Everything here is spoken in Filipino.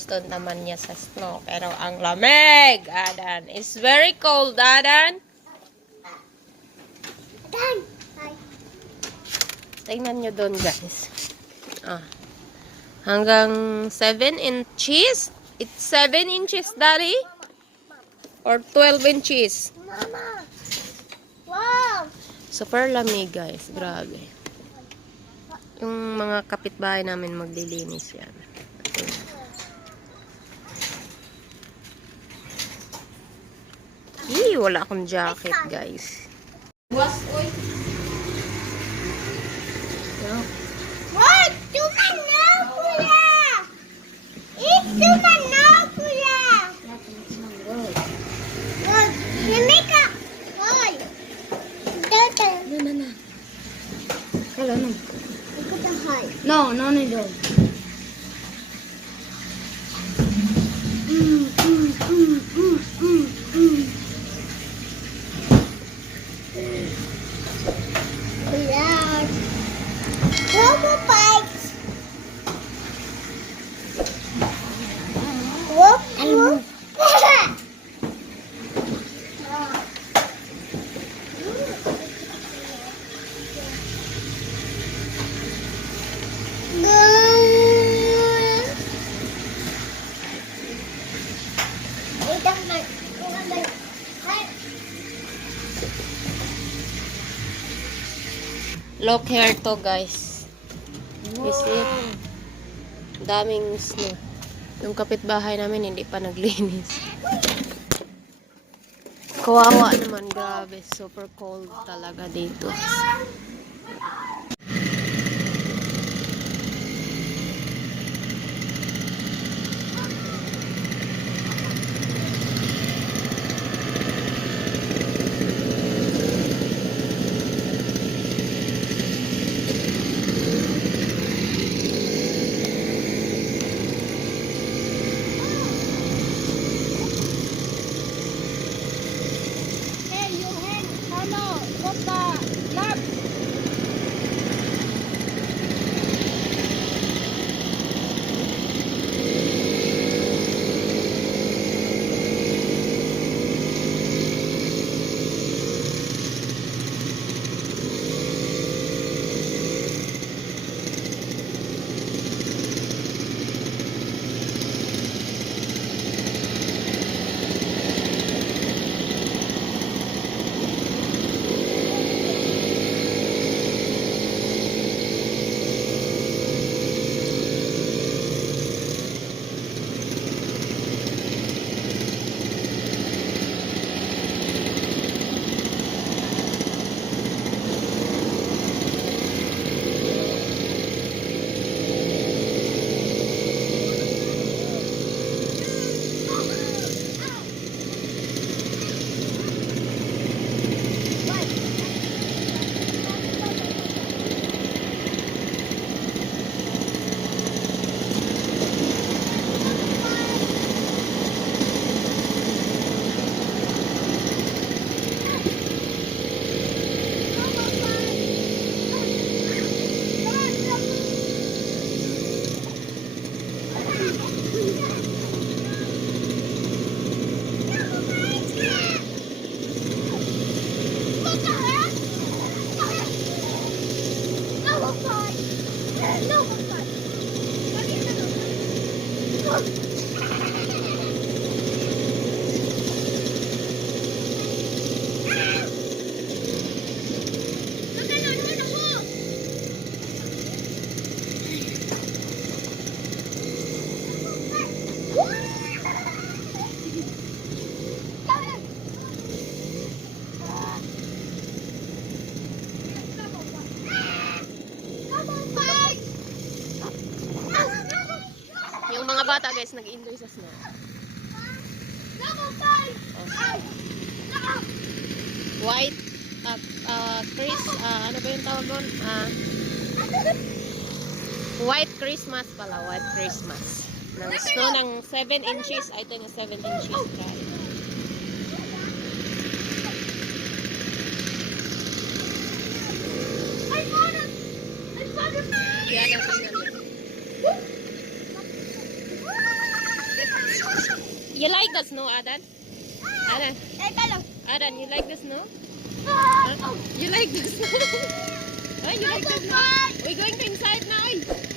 gusto naman niya sa snow. Pero ang lamig, Adan. It's very cold, Adan. Tingnan nyo doon, guys. Hanggang 7 inches? It's 7 inches, Daddy? Or 12 inches? Mama! Wow! Super lamig, guys. Grabe. Yung mga kapitbahay namin maglilinis yan. Wala akong jacket, guys. Was, oy. What? Tumanapula! It's tumanapula! Look, you make a hole. No. Hello, no. Look at the hole. No, no, no. Loud. Robo bikes. Whoop, whoop. Look here to, guys. You see? Daming snow. Yung kapitbahay namin hindi pa naglinis. Kawawa naman, grabe. Super cold talaga dito. Hey, you hand, hello, what the love? Yung mga bata, guys, nag-enjoy sa snow. White, Chris, ano ba yung tawag doon? White Christmas pala, White Christmas. Ng snow ng 7 inches, I think 7 inches. Yan ang tingnan niya. You like the snow, Adan? Adan, Teka lang. Adan, you like the snow? Huh? You like the snow? Oh, you like the snow? We're going to inside now.